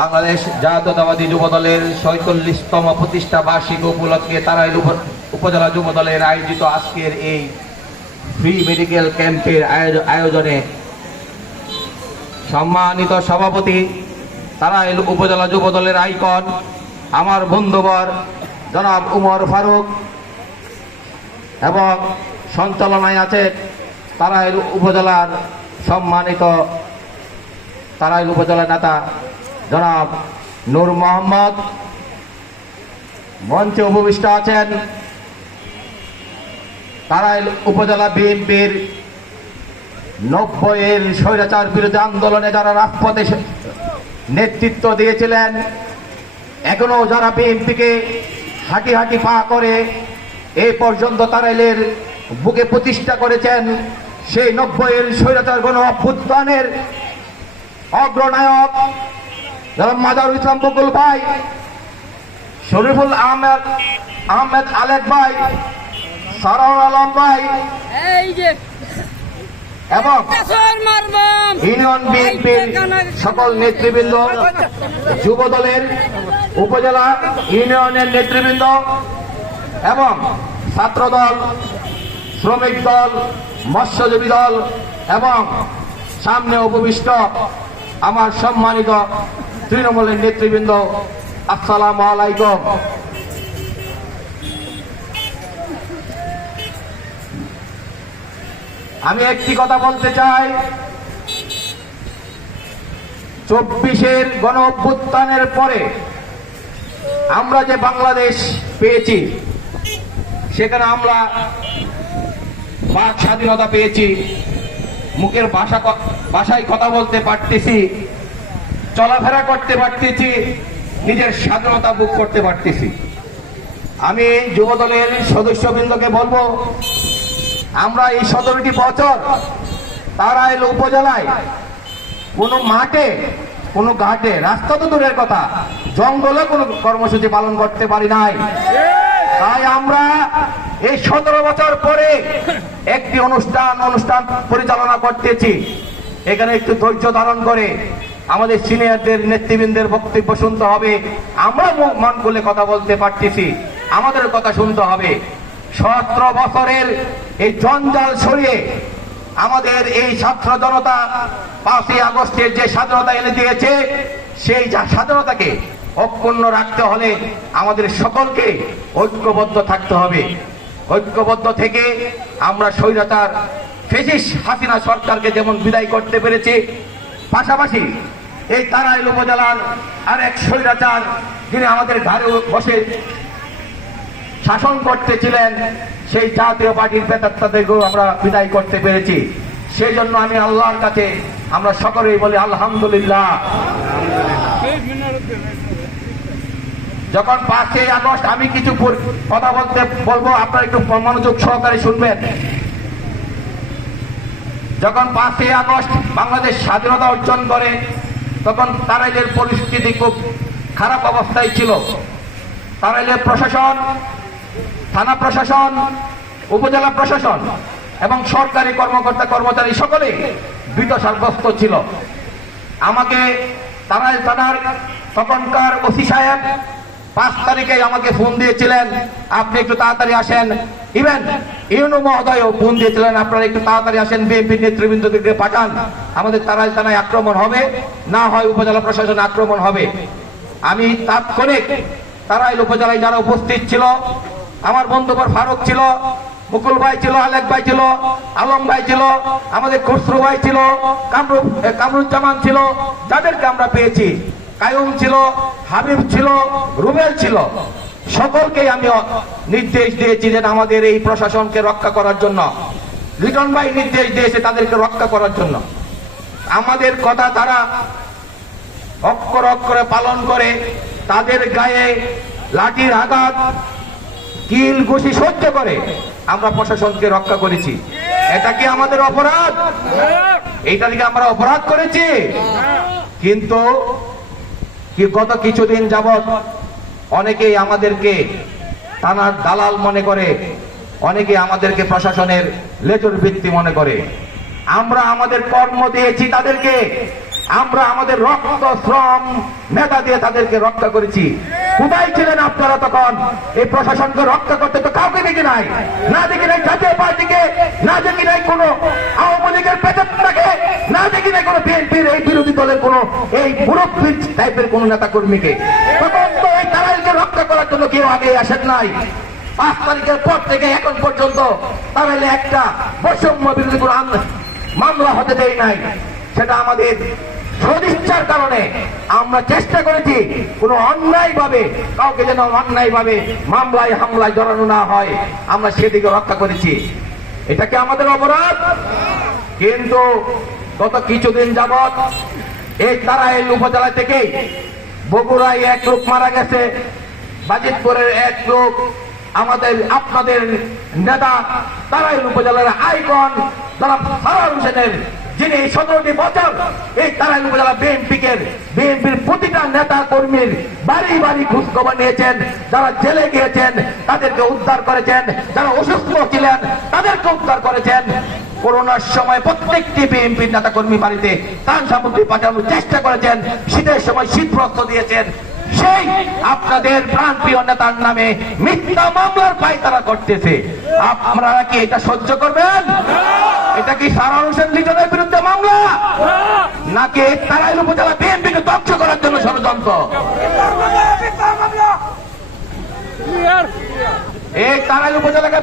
বাংলাদেশ জাতীয়তাবাদী যুবদলের ৪৭তম প্রতিষ্ঠা বার্ষিকী উপলক্ষে তারাইল উপজেলা যুবদলের আয়োজিত আজকের এই ফ্রি মেডিকেল ক্যাম্পের আয়োজনে সম্মানিত সভাপতি, তারাইল উপজেলা যুবদলের আইকন আমার বন্ধুবর জনাব উমর ফারুক এবং সঞ্চালনায় আছে তারাইল উপজেলার সম্মানিত তারাইল উপজেলার নেতা জনাব নূর মোহাম্মদ। মঞ্চে উপবিষ্ট আছেন তারাইল উপজেলা বিএনপির ৯০-এর স্বৈরাচার বিরোধী আন্দোলনে যারা রাজপথে নেতৃত্ব দিয়েছিলেন, এখনো যারা বিএনপিকে হাঁটি হাঁটি পা করে এই পর্যন্ত তারাইলের বুকে প্রতিষ্ঠা করেছেন, সেই ৯০-এর স্বৈরাচার গণ অভ্যুত্থানের অগ্রনায়ক মাজারুল ইসলাম বকুল ভাই, শরীফুল আহমেদ আলেক ভাই, সারাউল আলম ভাই এবং ইউনিয়ন বিএনপির সকল নেতৃবৃন্দ, যুবদলের উপজেলা ইউনিয়নের নেতৃবৃন্দ এবং ছাত্রদল, শ্রমিক দল, মৎস্যজীবী দল এবং সামনে উপবিষ্ট আমার সম্মানিত তৃণমূলের নেতৃবৃন্দ, আসসালামু আলাইকুম। আমি একটি কথা বলতে চাই, ২৪-এর গণ অভ্যুত্থানের পরে আমরা যে বাংলাদেশ পেয়েছি, সেখানে আমরা বাক স্বাধীনতা পেয়েছি, মুখের ভাষায় কথা বলতে পারতেছি, চলাফেরা করতে পারতেছি, নিজের স্বাধীনতা ভোগ করতে পারতেছি। আমি যুবদলের সদস্যবৃন্দকে বলবো, আমরা এই ১৭টি বছর তারাইল উপজেলায় কোনো মাঠে, কোনো ঘাটে, রাস্তা তো দূরের কথা, জঙ্গলে কোনো কর্মসূচি পালন করতে পারি নাই। তাই আমরা এই ১৭ বছর পরে একটি অনুষ্ঠান পরিচালনা করতেছি। এখানে একটু ধৈর্য ধারণ করে আমাদের সিনিয়রদের নেতৃবৃন্দের বক্তব্য শুনতে হবে। আমরা মন খুলে কথা বলতে পারতেছি, আমাদের কথা শুনতে হবে। ১৭ বছরের এই জঞ্জাল সরিয়ে আমাদের এই ছাত্র জনতা ৫ই আগস্টের যে স্বাধীনতা এনে দিয়েছে, সেই স্বাধীনতাকে অক্ষুণ্ণ রাখতে হলে আমাদের সকলকে ঐক্যবদ্ধ থাকতে হবে। ঐক্যবদ্ধ থেকে আমরা স্বৈরাচার ফ্যাসিস্ট হাসিনা সরকারকে যেমন বিদায় করতে পেরেছি, পাশাপাশি এই তারাইল উপজেলার আরেক স্বৈরাচার যিনি আমাদের ঘাড়ে বসে শাসন করতেছিলেন, সেই জাতীয় পার্টির প্রেতাত্মাদেরকেও আমরা বিদায় করতে পেরেছি। সেই জন্য আমি আল্লাহর কাছে আমরা সকলেই বলি আলহামদুলিল্লাহ। যখন ৫ই আগস্ট আমি কিছু কথা বলবো, আপনারা একটু মনোযোগ সহকারে শুনবেন। যখন ৫ই আগস্ট বাংলাদেশ স্বাধীনতা অর্জন করে, তখন তারাইলের পরিস্থিতি খুব খারাপ অবস্থায় ছিল। তারাইলের প্রশাসন, থানা প্রশাসন, উপজেলা প্রশাসন এবং সরকারি কর্মকর্তা কর্মচারী সকলে বিতশাগ্রস্ত ছিল। আমাকে তারাইল থানার তখনকার ওসি সাহেব ৫ তারিখে আমাকে ফোন দিয়েছিলেন, আপনি একটু তাড়াতাড়ি আসেন। ইভেন ইউনো মহোদয়ও ফোন দিয়েছিলেন, আপনারা একটু তাড়াতাড়ি আসেন, বিএনপি নেতৃবৃন্দকে পাঠান, আমাদের তারাইল থানায় আক্রমণ হবে, না হয় উপজেলা প্রশাসনে আক্রমণ হবে। আমি তাৎক্ষণিক তারাইল উপজেলায় যারা উপস্থিত ছিল, আমার বন্ধুবর ফারুক ছিল, মুকুল ভাই ছিল, আলেক ভাই ছিল, আলম ভাই ছিল, আমাদের খসরু ভাই ছিল, কামরুজ্জামান ছিল, যাদেরকে আমরা পেয়েছি, কায়ুম ছিল, হাবিব ছিল, রুবেল ছিল, সকলকে আমি নির্দেশ দিয়েছি যে আমাদের এই প্রশাসনকে রক্ষা করার জন্য। লিটন ভাই নির্দেশ দিয়েছে তাদেরকে রক্ষা করার জন্য। আমাদের কথা তারা অক্ষর অক্ষরে পালন করে তাদের গায়ে লাঠির আঘাত, কিল ঘুষি সহ্য করে আমরা প্রশাসনকে রক্ষা করেছি। এটা কি আমাদের অপরাধ? এইটা থেকে আমরা অপরাধ করেছি? কিন্তু গত কিছুদিন যাবৎ অনেকেই আমাদেরকে থানার দালাল মনে করে, অনেকে আমাদেরকে প্রশাসনের লেজুর ভিত্তি মনে করে। আমরা আমাদের কর্ম দিয়েছি তাদেরকে, আমরা আমাদের রক্ত শ্রম মেধা দিয়ে তাদেরকে রক্ষা করেছি। কোথায় ছিলেন আপনারা তখন? এই প্রশাসনকে রক্ষা করতে তো কাউকে দেখি নাই, না দেখি নাই জাতীয় পার্টিকে, না দেখি নাই কোন আওয়ামী লীগের পেছনটাকে, না দেখি নাই কোন বিএনপির এই বিরোধী দলের কোন এই মুরব্বী টাইপের কোন নেতা কর্মীকে। তখন তো এই তারাইলকে রক্ষা করার জন্য কেউ আগে আসেন নাই। 5 তারিখের পর থেকে এখন পর্যন্ত তারাইলে একটা বৈষম্য বিরোধী কোন মামলা হতে দেয় নাই। সেটা আমাদের সদিচ্ছার কারণে আমরা চেষ্টা করেছি কোনো অন্যায় ভাবে কাউকে যেন অন্যায় ভাবে মামলায় হামলায় জড়ানো না হয়, আমরা সেদিকে রক্ষা করেছি। এটা কি আমাদের অপরাধ? কিন্তু গত কিছুদিন যাবৎ এই তারাইল উপজেলা থেকে বগুড়ায় 1 লোক মারা গেছে, বাজিতপুরের 1 লোক, আমাদের আপনাদের নেতা তারাইল উপজেলার আইকন জনাব সারোয়ার হোসেনের, যিনি 17টি বছর এই তারাইল উপজেলা বিএনপির প্রতিটা নেতা কর্মীর বাড়ি বাড়ি খোঁজ খবর নিয়েছেন, যারা জেলে গিয়েছেন তাদেরকে উদ্ধার করেছেন, যারা অসুস্থ ছিলেন তাদেরকে উদ্ধার করেছেন। করোনার সময় প্রত্যেকটি বিএনপির নেতা কর্মী বাড়িতে ত্রাণ সামগ্রী পাঠানোর চেষ্টা করেছেন, শীতের সময় শীতবস্ত্র দিয়েছেন। সেই আপনাদের প্রাণপ্রিয় নেতার নামে মিথ্যা মামলার পায়তারা করতেছে, আপনারা কি এটা সহ্য করবেন? এটা কি সারোয়ার হোসেন লিটনের বিরুদ্ধে মামলা, নাকি তারাইল উপজেলা বিএনপিকে ধ্বংস করার জন্য ষড়যন্ত্র? এই তারাইল উপজেলাকে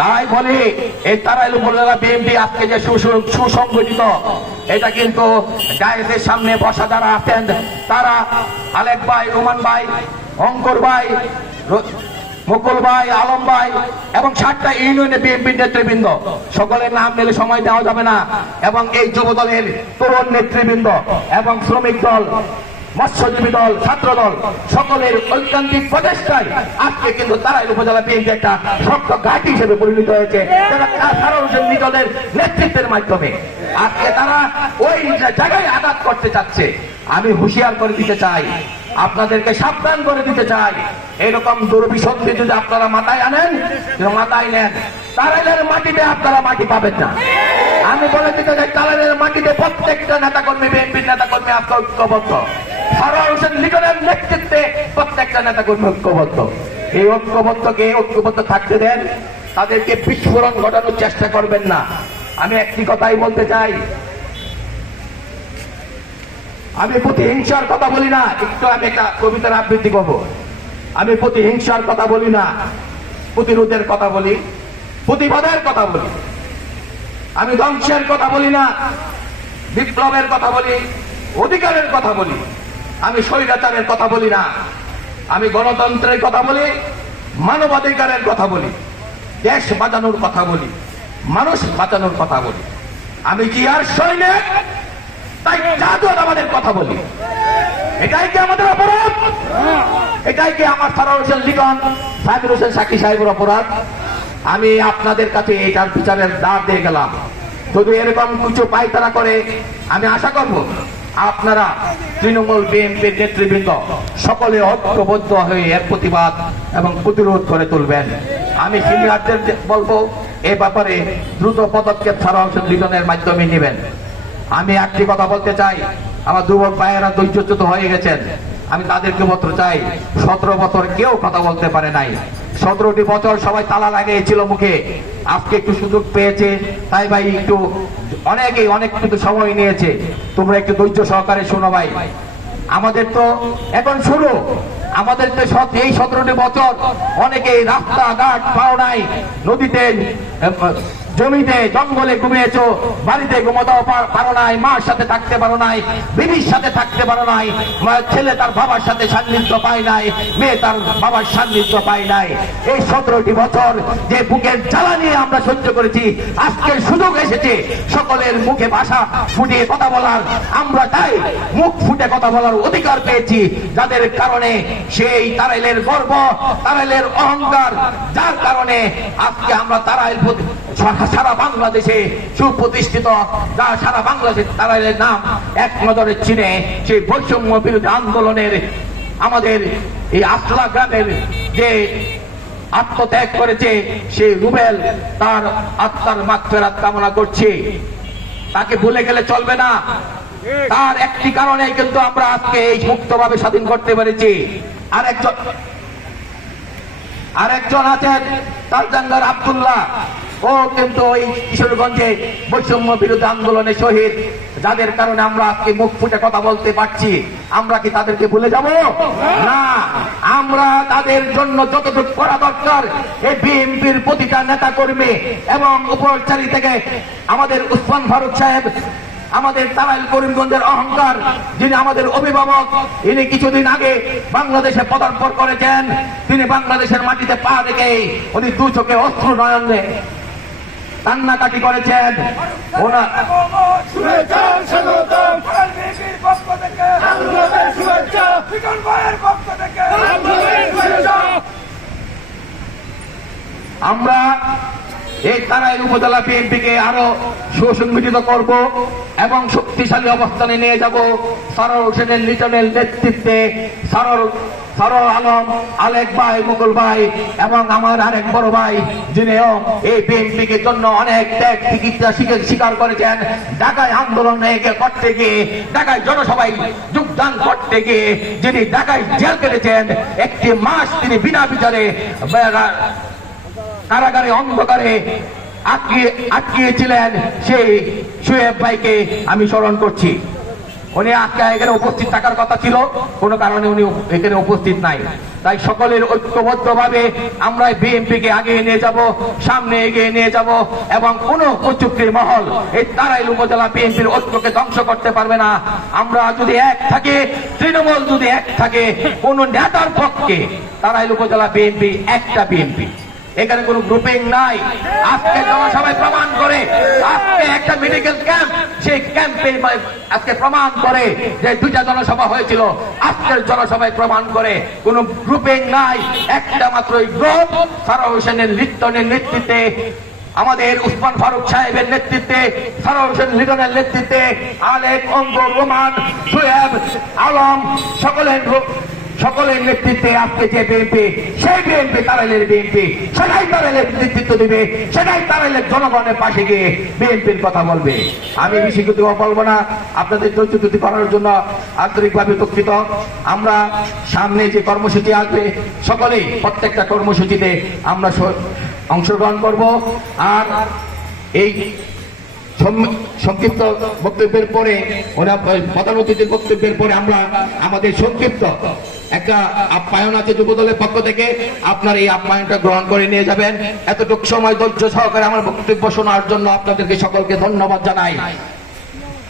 তাই বলি এই তারাইল উপজেলা বিএনপি আজকে যে সুসংগঠিত, এটা কিন্তু ডায়েসের সামনে বসা যারা আছেন তারা আলেক ভাই, রোমান ভাই, অঙ্কর ভাই, মুকুল ভাই, আলম ভাই এবং 7টা ইউনিয়নের বিএনপির নেতৃবৃন্দ, সকলের নাম নিলে সময় দেওয়া যাবে না, এবং এই যুব দলের তরুণ নেতৃবৃন্দ এবং শ্রমিক দল, মৎস্যজীবী দল, ছাত্র দল, সকলের ঐকান্তিক প্রচেষ্টায় আজকে কিন্তু তারাইল উপজেলা বিএনপি একটা শক্ত ঘাঁটি হিসেবে পরিণত হয়েছে, সারোয়ার হোসেন লিটনের নেতৃত্বের মাধ্যমে। আজকে তারা ওই জায়গায় আঘাত করতে চাচ্ছে। আমি হুঁশিয়ার করে দিতে চাই, আপনাদেরকে সাবধান করে দিতে চাই, এরকম দুর্বিসন্ধি যদি আপনারা মাথায় আনেন, মাথায় নেন, তারাইলের মাটিতে আপনারা মাটি পাবেন না। আমি বলে দিতে চাই, তারাইলের মাটিতে প্রত্যেকটা নেতাকর্মী, বিএনপির নেতাকর্মী আজকে ঐক্যবদ্ধ, সারোয়ার হোসেন লিটনের নেতৃত্বে প্রত্যেকটা নেতাকর্মী ঐক্যবদ্ধ। এই ঐক্যবদ্ধ থাকতে দেন, তাদেরকে বিস্ফোরণ ঘটানোর চেষ্টা করবেন না। আমি একটি কথাই বলতে চাই, আমি প্রতিহিংসার কথা বলি না, একটু আমি একটা কবিতার আবৃত্তি করব। আমি প্রতিহিংসার কথা বলি না, প্রতিরোধের কথা বলি, প্রতিবাদের কথা বলি। আমি ধ্বংসের কথা বলি না, বিপ্লবের কথা বলি, অধিকারের কথা বলি। আমি স্বৈরাচারের কথা বলি না, আমি গণতন্ত্রের কথা বলি, মানবাধিকারের কথা বলি, দেশ বাঁচানোর কথা বলি, মানুষ বাঁচানোর কথা বলি। আমি জিয়ার সৈনিক, তাই জাতীয় আমাদের কথা বলি। এটাই কি আমাদের অপরাধ? এটাই কি আমার সারোয়ার হোসেন লিটন, সাইদুর হোসেন সাকি সাহেবের অপরাধ? আমি আপনাদের কাছে এটার বিচারের দাঁড় দিয়ে গেলাম। যদি এরকম কিছু পায়তারা করে, আমি আশা করব আপনারা তৃণমূল বিএনপির নেতৃবৃন্দ সকলে ঐক্যবদ্ধ হয়ে এর প্রতিবাদ এবং প্রতিরোধ করে তুলবেন। আমি সিনিয়রদের বলবো এ ব্যাপারে দ্রুত পদক্ষেপ সারোয়ার হোসেন লিটনের মাধ্যমে নেবেন। আমি একটি কথা বলতে চাই, আমার যুবক ভাইয়েরা ধৈর্যচ্যুত হয়ে গেছেন, আমি তাদেরকে বলতে চাই, 17 বছর কেউ কথা বলতে পারে নাই। 17টি বছর সবাই তালা লাগিয়েছিল মুখে, আজকে একটু সুযোগ পেয়েছে, তাই ভাই একটু অনেকেই অনেক কিন্তু সময় নিয়েছে, তোমরা একটু ধৈর্য সহকারে শোনো ভাই। আমাদের তো এখন শুরু, আমাদের তো এই 17টি বছর অনেকেই রাস্তাঘাট পাও নাই, নদীতে, জমিতে, জঙ্গলে ঘুমিয়েছো, বাড়িতে ঘুমাতেও পারো নাই, মার সাথে থাকতে পারো নাই, বিবির সাথে থাকতে পারো নাই, ছেলে তার বাবার সাথে সান্নিধ্য পায় নাই, মেয়ে তার বাবার সান্নিধ্য পায় নাই। এই 17টি বছর যে বুকের জ্বালা নিয়ে আমরা সহ্য করেছি, আজকের সুযোগ এসেছে সকলের মুখে ভাষা ফুটিয়ে কথা বলার। আমরা তাই মুখ ফুটে কথা বলার অধিকার পেয়েছি, যাদের কারণে সেই তারাইলের গর্ব, তারাইলের অহংকার, যার কারণে আজকে আমরা তারাইল সারা বাংলাদেশে সুপ্রতিষ্ঠিত, যা সারা বাংলাদেশে তারাইলের নাম এক নজরে চিনে, সেই বৈষম্য বিরোধী আন্দোলনের আমাদের এই আসলা গ্রামের যে আত্মত্যাগ করেছে সেই রুবেল, তার আত্মার মাগফিরাত কামনা করছি। তাকে ভুলে গেলে চলবে না। তার একটি কারণে কিন্তু আমরা আজকে এই মুক্তভাবে স্বাধীন করতে পেরেছি। আরেকজন আছেন তালজাঙ্গার আব্দুল্লাহ, ও কিন্তু ওই কিশোরগঞ্জে বৈষম্য বিরোধী আন্দোলনে শহীদ, যাদের কারণে আমরা আজকে মুখ ফুটে কথা বলতে পারছি। আমরা কি তাদেরকে ভুলে যাব? না, আমরা তাদের জন্য যতটুকু করা দরকার এই বিএনপির প্রতিটা নেতা কর্মী এবং উপরচারী থেকে আমাদের উসমান ফারুক সাহেব, আমাদের তারাইল করিমগঞ্জের অহংকার, যিনি আমাদের অভিভাবক, ইনি কিছুদিন আগে বাংলাদেশে পদার্পণ করেছেন। তিনি বাংলাদেশের মাটিতে পা রেখে উনি দু চোখে অস্ত্র নয়নে কান্নাকাটি করেছেন। আমরা এই তারাইল উপজেলা বিএনপিকে আরো সুসংগঠিত করব এবং শক্তিশালী অবস্থানে নিয়ে যাব। সরোর হোসেনের লিটনের নেতৃত্বে সরোর আলম, আলেক ভাই, মুকুল ভাই এবং আমার আরেক বড় ভাই, যিনিও এই বিএনপিকে জন্য অনেক ত্যাগ চিকিৎসা স্বীকার করেছেন। ঢাকায় আন্দোলন করতে গিয়ে, ঢাকায় জনসভায় যোগদান করতে গিয়ে যিনি ঢাকায় জেল কেটেছেন, একটি মাস তিনি বিনা বিচারে কারাগারে অন্ধকারে আটকিয়েছিলেন, সেই শোয়েব ভাইকে আমি স্মরণ করছি। উনি আজকে এখানে উপস্থিত থাকার কথা ছিল, কোনো কারণে উনি এখানে উপস্থিত নাই। তাই সকলের ঐক্যবদ্ধভাবে আমরা বিএনপিকে এগিয়ে নিয়ে যাব, সামনে এগিয়ে নিয়ে যাব এবং কোন কুচক্রী মহল এই তারাইল উপজেলা বিএনপির ঐক্যকে ধ্বংস করতে পারবে না। আমরা যদি এক থাকে, তৃণমূল যদি এক থাকে, কোন নেতার পক্ষে তারাইল উপজেলা বিএনপি একটা বিএনপি, এখানে কোনো গ্রুপিং নাই। আজকে জনসভায় প্রমাণ করে, আজকে একটা মেডিকেল ক্যাম্প, সেই ক্যাম্পে আজকে প্রমাণ করে যে দুইটা জনসভা হয়েছিল, আজকের জনসভায় প্রমাণ করে কোনো গ্রুপিং নাই, একটা মাত্রই গ্রুপ। সরোর হোসেনের লিটনের নেতৃত্বে, আমাদের উসমান ফারুক সাহেবের নেতৃত্বে, সরোর হোসেন লিটনের নেতৃত্বে, আলেক, অঙ্গর, রোমান, সোয়েব, আলম, সকলের নেতৃত্বে আজকে যে বিএনপি, সেই বিএনপি তারাইলের বিএনপি, সেটাই তারাইলের নেতৃত্ব দিবে, সেটাই তারাইলের জনগণের পাশে গিয়ে বিএনপির কথা বলবে। আমি বেশি কিছু বলবো না, আপনাদের ধৈর্য করার জন্য আন্তরিকভাবে দুঃখিত। আমরা সামনে যে কর্মসূচি আসবে, সকলেই প্রত্যেকটা কর্মসূচিতে আমরা অংশগ্রহণ করব। আর এই সংক্ষিপ্ত বক্তব্যের পরে, প্রধান অতিথির বক্তব্যের পরে আমরা আমাদের সংক্ষিপ্ত একটা আপ্যায়ন আছে যুবদলের পক্ষ থেকে, আপনার এই আপ্যায়নটা গ্রহণ করে নিয়ে যাবেন। এতটুকু সময় ধৈর্য সহকারে আমার বক্তব্য শোনার জন্য আপনাদেরকে সকলকে ধন্যবাদ জানাই।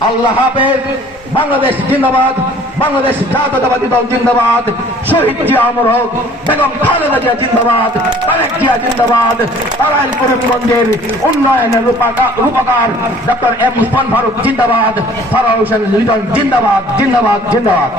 আল্লাহ হাফেজ। বাংলাদেশ জিন্দাবাদ, বাংলাদেশ জাতীয়তাবাদী দল জিন্দাবাদ, শহীদ জিয়া অমর হোক, বেগম খালেদা জিয়া জিন্দাবাদ, তারেক জিয়া জিন্দাবাদ, তারাইল করিমগঞ্জের উন্নয়নের রূপকার ডক্টর এম উসমান ফারুক জিন্দাবাদ, সরোর হোসেন লিটন জিন্দাবাদ, জিন্দাবাদ, জিন্দাবাদ।